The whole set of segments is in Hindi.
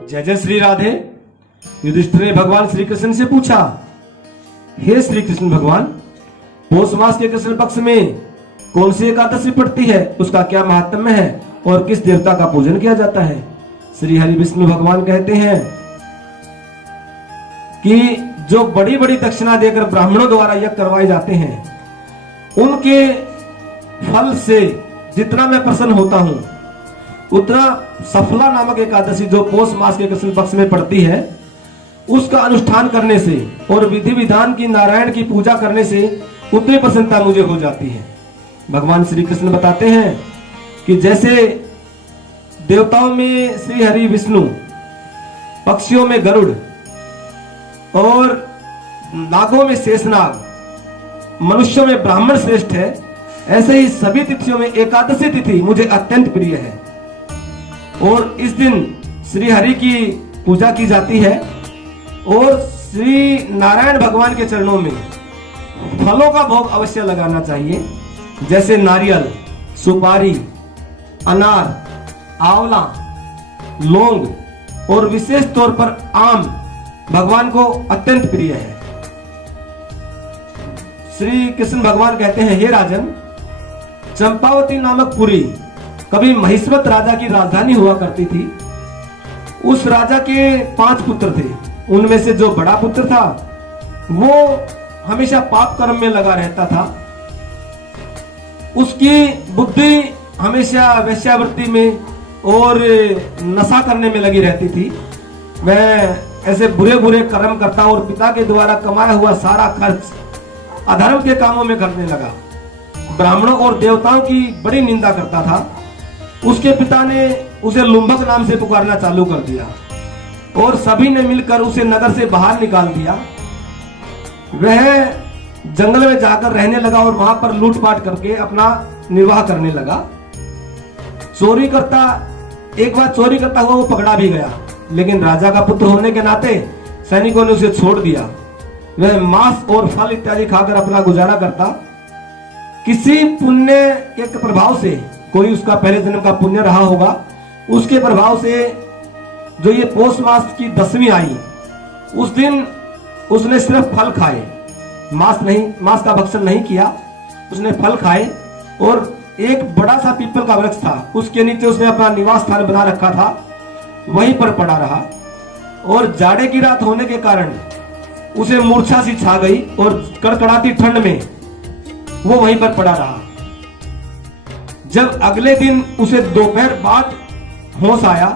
जय जय श्री राधे। युधिष्ठिर ने भगवान श्री कृष्ण से पूछा, हे श्री कृष्ण भगवान, पौष मास के कृष्ण पक्ष में कौन सी एकादशी पड़ती है, उसका क्या महात्म्य है और किस देवता का पूजन किया जाता है। श्री हरि विष्णु भगवान कहते हैं कि जो बड़ी बड़ी दक्षिणा देकर ब्राह्मणों द्वारा यज्ञ करवाए जाते हैं, उनके फल से जितना मैं प्रसन्न होता हूं, उतना सफला नामक एकादशी जो पौष मास के कृष्ण पक्ष में पड़ती है, उसका अनुष्ठान करने से और विधि विधान की नारायण की पूजा करने से उतनी प्रसन्नता मुझे हो जाती है। भगवान श्री कृष्ण बताते हैं कि जैसे देवताओं में श्री हरि विष्णु, पक्षियों में गरुड़ और नागों में शेषनाग, मनुष्यों में ब्राह्मण श्रेष्ठ है, ऐसे ही सभी तिथियों में एकादशी तिथि मुझे अत्यंत प्रिय है। और इस दिन श्री हरि की पूजा की जाती है और श्री नारायण भगवान के चरणों में फलों का भोग अवश्य लगाना चाहिए, जैसे नारियल, सुपारी, अनार, आंवला, लौंग और विशेष तौर पर आम भगवान को अत्यंत प्रिय है। श्री कृष्ण भगवान कहते हैं, हे राजन, चंपावती नामक पुरी कभी महिष्मत राजा की राजधानी हुआ करती थी। उस राजा के 5 पुत्र थे। उनमें से जो बड़ा पुत्र था वो हमेशा पाप कर्म में लगा रहता था। उसकी बुद्धि हमेशा वेश्यावृत्ति में और नशा करने में लगी रहती थी। वह ऐसे बुरे बुरे कर्म करता और पिता के द्वारा कमाया हुआ सारा खर्च अधर्म के कामों में करने लगा। ब्राह्मणों और देवताओं की बड़ी निंदा करता था। उसके पिता ने उसे लुम्बक नाम से पुकारना चालू कर दिया और सभी ने मिलकर उसे नगर से बाहर निकाल दिया। वह जंगल में जाकर रहने लगा और वहां पर लूटपाट करके अपना निर्वाह करने लगा। चोरी करता, एक बार चोरी करता हुआ वो पकड़ा भी गया, लेकिन राजा का पुत्र होने के नाते सैनिकों ने उसे छोड़ दिया। वह मांस और फल इत्यादि खाकर अपना गुजारा करता। किसी पुण्य के प्रभाव से, कोई उसका पहले जन्म का पुण्य रहा होगा, उसके प्रभाव से जो ये पौष मास की 10वीं आई, उस दिन उसने सिर्फ फल खाए, मांस का भक्षण नहीं किया। उसने फल खाए और एक बड़ा सा पीपल का वृक्ष था, उसके नीचे उसने अपना निवास स्थान बना रखा था, वहीं पर पड़ा रहा। और जाड़े की रात होने के कारण उसे मूर्छा सी छा गई और कड़कड़ाती ठंड में वो वहीं पर पड़ा रहा। जब अगले दिन उसे दोपहर बाद होश आया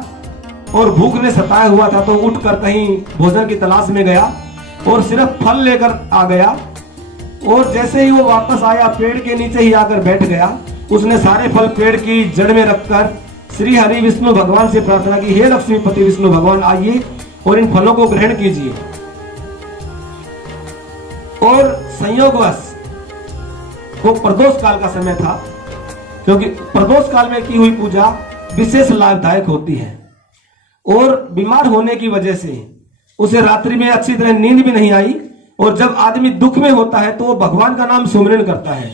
और भूख ने सताया हुआ था, तो उठकर कहीं भोजन की तलाश में गया और सिर्फ फल लेकर आ गया। और जैसे ही वो वापस आया, पेड़ के नीचे ही आकर बैठ गया। उसने सारे फल पेड़ की जड़ में रखकर श्री हरि विष्णु भगवान से प्रार्थना की, हे लक्ष्मीपति विष्णु भगवान, आइए और इन फलों को ग्रहण कीजिए। और संयोगवश वो प्रदोष काल का समय था, क्योंकि प्रदोष काल में की हुई पूजा विशेष लाभदायक होती है। और बीमार होने की वजह से उसे रात्रि में अच्छी तरह नींद भी नहीं आई। और जब आदमी दुख में होता है तो वो भगवान का नाम सुमिरन करता है।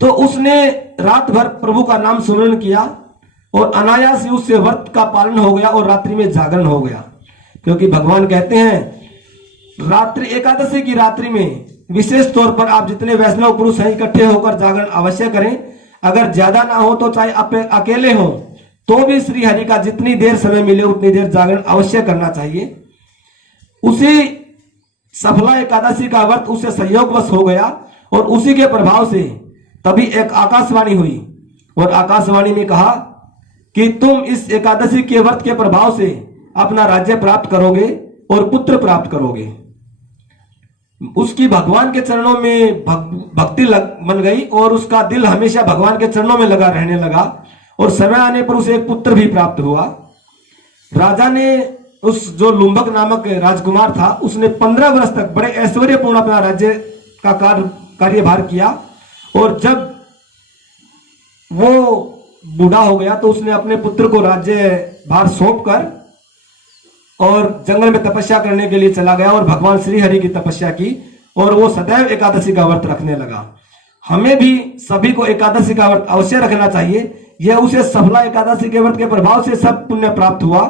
तो उसने रात भर प्रभु का नाम सुमिरन किया और अनायास ही उससे व्रत का पालन हो गया और रात्रि में जागरण हो गया। क्योंकि भगवान कहते हैं, रात्रि एकादशी की रात्रि में विशेष तौर पर आप जितने वैष्णव पुरुष हैं इकट्ठे होकर जागरण अवश्य करें। अगर ज्यादा ना हो तो चाहे आप अकेले हो तो भी श्री हरि का जितनी देर समय मिले उतनी देर जागरण अवश्य करना चाहिए। उसी सफला एकादशी का व्रत उसे संयोगवश हो गया और उसी के प्रभाव से तभी एक आकाशवाणी हुई और आकाशवाणी में कहा कि तुम इस एकादशी के व्रत के प्रभाव से अपना राज्य प्राप्त करोगे और पुत्र प्राप्त करोगे। उसकी भगवान के चरणों में भक्ति बन गई और उसका दिल हमेशा भगवान के चरणों में लगा रहने लगा और समय आने पर उसे एक पुत्र भी प्राप्त हुआ। राजा ने उस जो लुम्बक नामक राजकुमार था, उसने 15 वर्ष तक बड़े ऐश्वर्यपूर्ण अपना राज्य का कार्यभार किया। और जब वो बूढ़ा हो गया तो उसने अपने पुत्र को राज्य भार सौंपकर और जंगल में तपस्या करने के लिए चला गया और भगवान श्री हरि की तपस्या की और वो सदैव एकादशी का व्रत रखने लगा। हमें भी सभी को एकादशी का व्रत अवश्य रखना चाहिए। यह उसे सफला एकादशी के व्रत के प्रभाव से सब पुण्य प्राप्त हुआ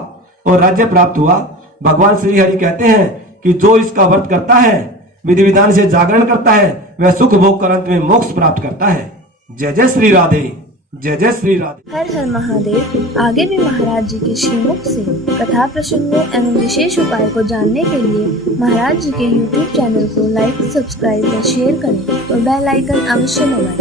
और राज्य प्राप्त हुआ। भगवान श्री हरि कहते हैं कि जो इसका व्रत करता है, विधि विधान से जागरण करता है, वह सुख भोग कर अंत में मोक्ष प्राप्त करता है। जय जय श्री राधे, जय जय श्री राधे। हर हर महादेव। आगे भी महाराज जी के श्रीमुख से कथा प्रसंगों एवं विशेष उपाय को जानने के लिए महाराज जी के YouTube चैनल को लाइक, सब्सक्राइब व शेयर करें और बेल आइकन अवश्य दबाएं।